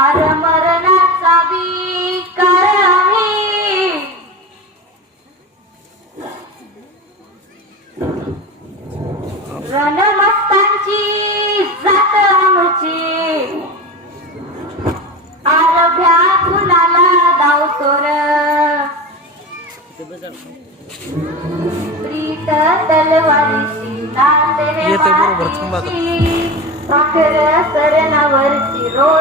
R मरणाचा विकार आहे. आरभ्या कुणाला दावतोर प्रीत तलवारीशी नाते पाखर सरणावरची रो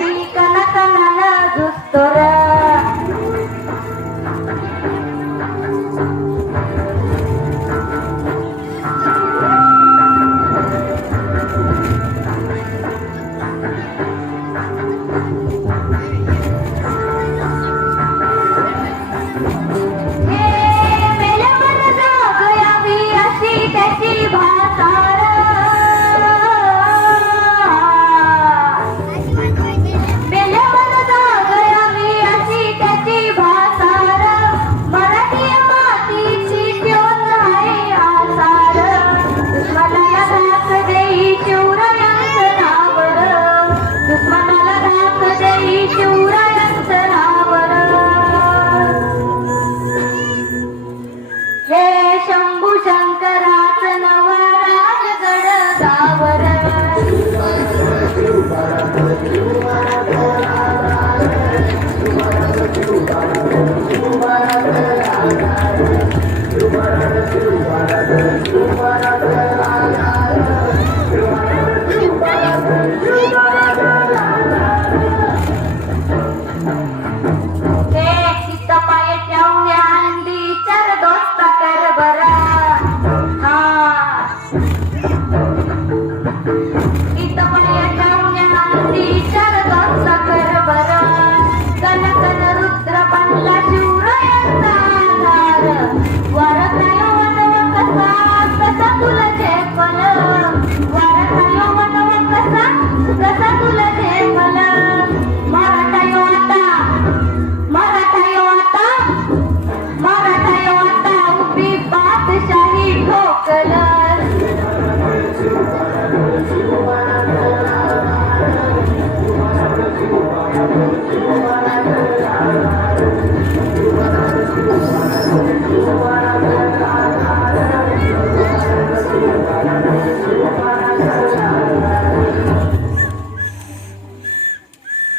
kanak-kanak kita pada